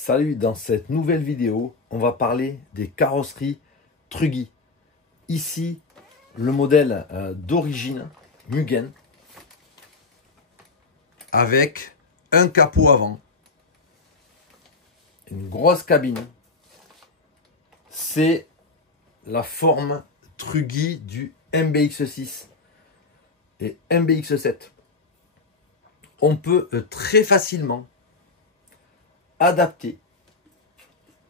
Salut, dans cette nouvelle vidéo, on va parler des carrosseries Truggy. Ici, le modèle d'origine Mugen avec un capot avant, une grosse cabine. C'est la forme Truggy du MBX6 et MBX7. On peut très facilement adapter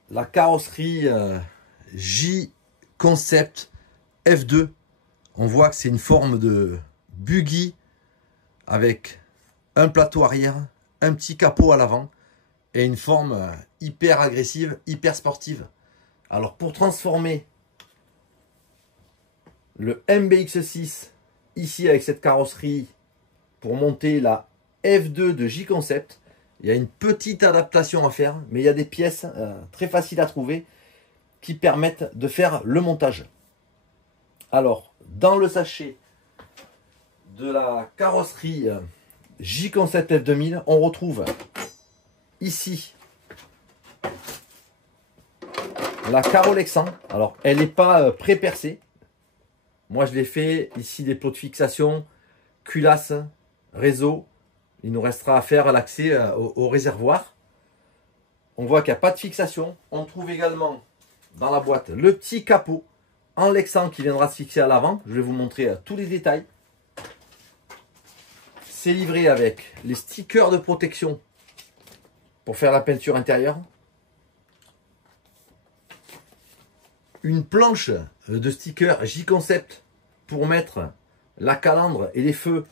la carrosserie J-Concept F2. On voit que c'est une forme de buggy avec un plateau arrière, un petit capot à l'avant et une forme hyper agressive, hyper sportive. Alors pour transformer le MBX6 ici avec cette carrosserie pour monter la F2 de J-Concept, il y a une petite adaptation à faire, mais il y a des pièces très faciles à trouver qui permettent de faire le montage. Alors, dans le sachet de la carrosserie J-Concept F2000, on retrouve ici la Carolexan. Alors, elle n'est pas pré-percée. Moi, je l'ai fait ici des plots de fixation, culasse, réseau. Il nous restera à faire l'accès au réservoir. On voit qu'il n'y a pas de fixation. On trouve également dans la boîte le petit capot en Lexan qui viendra se fixer à l'avant. Je vais vous montrer tous les détails. C'est livré avec les stickers de protection pour faire la peinture intérieure. Une planche de stickers J-Concept pour mettre la calandre et les feux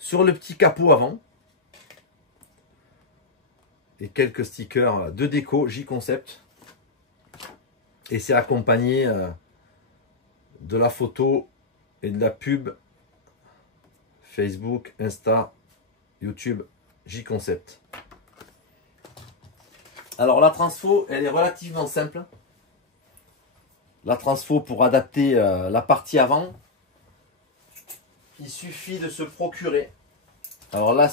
sur le petit capot avant. Et quelques stickers de déco J-Concept. Et c'est accompagné de la photo et de la pub Facebook, Insta, YouTube J-Concept. Alors la transfo, elle est relativement simple. La transfo pour adapter la partie avant, il suffit de se procurer. Alors là,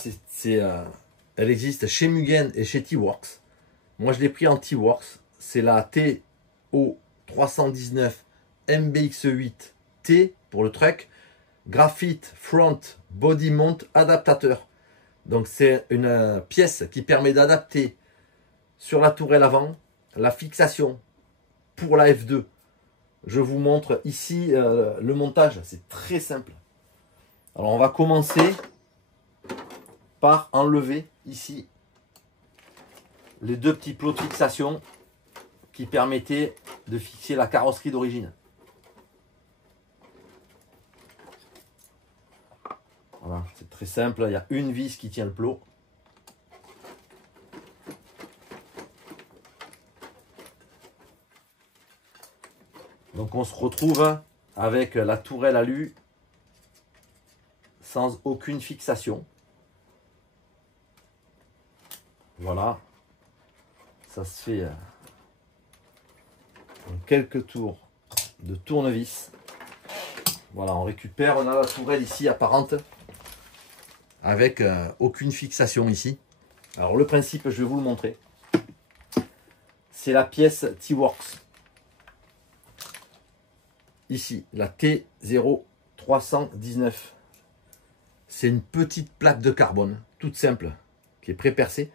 elle existe chez Mugen et chez T-Works. Moi, je l'ai pris en T-Works. C'est la TO319 MBX8T pour le truck. Graphite Front Body Mount Adaptateur. Donc, c'est une pièce qui permet d'adapter sur la tourelle avant la fixation pour la F2. Je vous montre ici le montage. C'est très simple. Alors, on va commencer par enlever ici les deux petits plots de fixation qui permettaient de fixer la carrosserie d'origine. Voilà, c'est très simple. Il y a une vis qui tient le plot. Donc on se retrouve avec la tourelle alu sans aucune fixation. Voilà, ça se fait en quelques tours de tournevis. Voilà, on récupère, on a la tourelle ici apparente avec aucune fixation ici. Alors le principe, je vais vous le montrer. C'est la pièce T-Works. Ici, la T0319. C'est une petite plaque de carbone, toute simple, qui est pré-percée.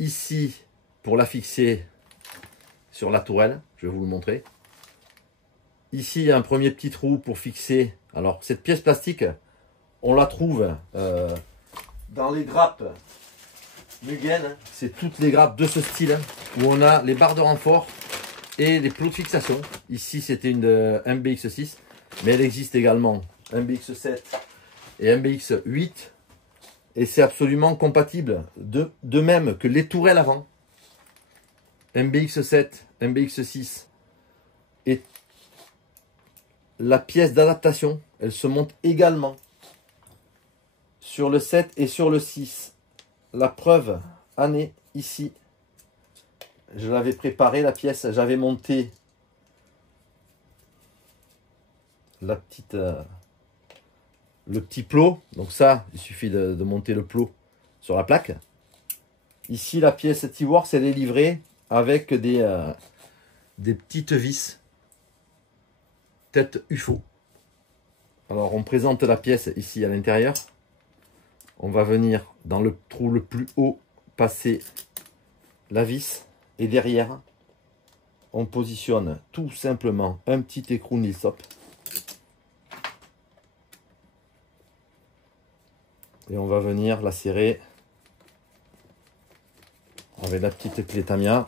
Ici, pour la fixer sur la tourelle, je vais vous le montrer. Ici, il y a un premier petit trou pour fixer. Alors, cette pièce plastique, on la trouve dans les grappes Mugen. C'est toutes les grappes de ce style, où on a les barres de renfort et les plots de fixation. Ici, c'était une de MBX6, mais elle existe également MBX7 et MBX8. Et c'est absolument compatible, de même que les tourelles avant. MBX7, MBX6. Et la pièce d'adaptation, elle se monte également sur le 7 et sur le 6. La preuve en est ici. Je l'avais préparé la pièce, j'avais monté la petite... le petit plot. Donc ça, il suffit de monter le plot sur la plaque. Ici, la pièce T-Works, elle est livrée avec des petites vis tête UFO. Alors, on présente la pièce ici à l'intérieur. On va venir dans le trou le plus haut, passer la vis. Et derrière, on positionne tout simplement un petit écrou Nilsop. Et on va venir la serrer avec la petite clé Tamiya.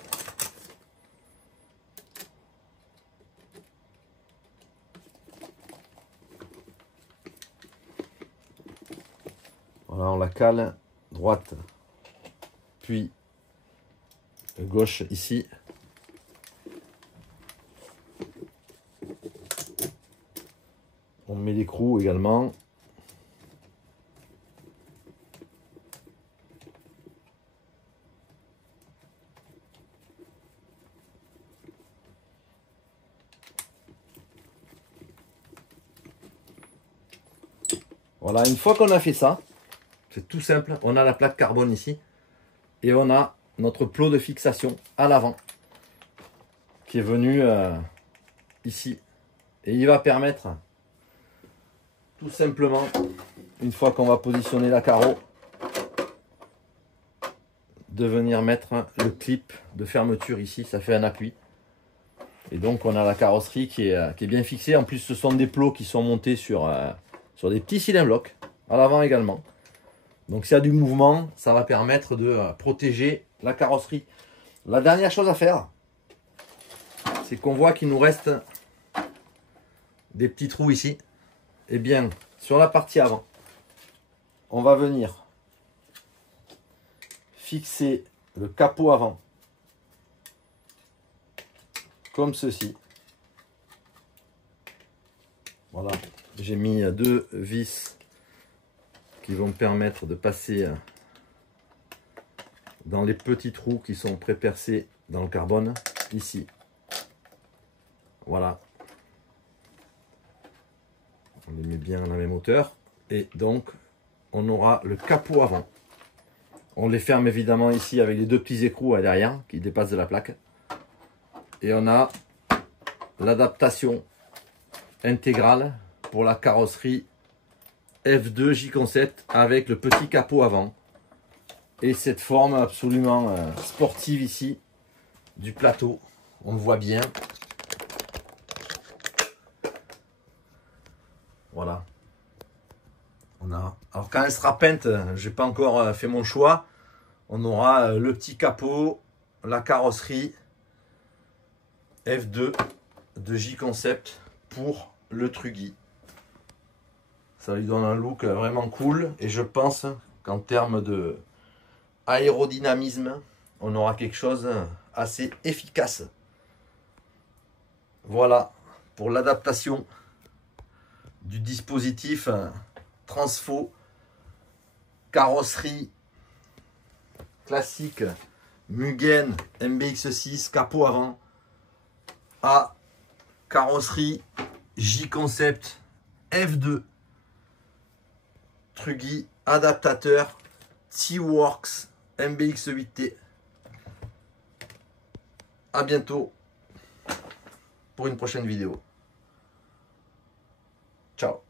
Voilà, on la cale droite, puis gauche ici. On met l'écrou également. Voilà, une fois qu'on a fait ça, c'est tout simple. On a la plaque carbone ici et on a notre plot de fixation à l'avant qui est venu ici. Et il va permettre tout simplement, une fois qu'on va positionner la carreau, de venir mettre le clip de fermeture ici. Ça fait un appui. Et donc on a la carrosserie qui est bien fixée. En plus, ce sont des plots qui sont montés sur des petits cylindres blocs à l'avant également. Donc s'il y a du mouvement, ça va permettre de protéger la carrosserie. La dernière chose à faire, c'est qu'on voit qu'il nous reste des petits trous ici. Et bien, sur la partie avant, on va venir fixer le capot avant comme ceci. Voilà, j'ai mis deux vis qui vont me permettre de passer dans les petits trous qui sont pré-percés dans le carbone ici. Voilà, on les met bien à la même hauteur et donc on aura le capot avant. On les ferme évidemment ici avec les deux petits écrous à derrière qui dépassent de la plaque et on a l'adaptation intégrale pour la carrosserie F2 J-Concept avec le petit capot avant et cette forme absolument sportive ici du plateau. On le voit bien. Voilà. On a. Alors quand elle sera peinte, j'ai pas encore fait mon choix. On aura le petit capot, la carrosserie F2 de J-Concept pour le Truggy. Ça lui donne un look vraiment cool et je pense qu'en termes de aérodynamisme, on aura quelque chose assez efficace. Voilà pour l'adaptation du dispositif Transfo carrosserie classique Mugen MBX6 capot avant à carrosserie J-Concept F2 Truggy adaptateur T-Works MBX8T. À bientôt pour une prochaine vidéo. Ciao.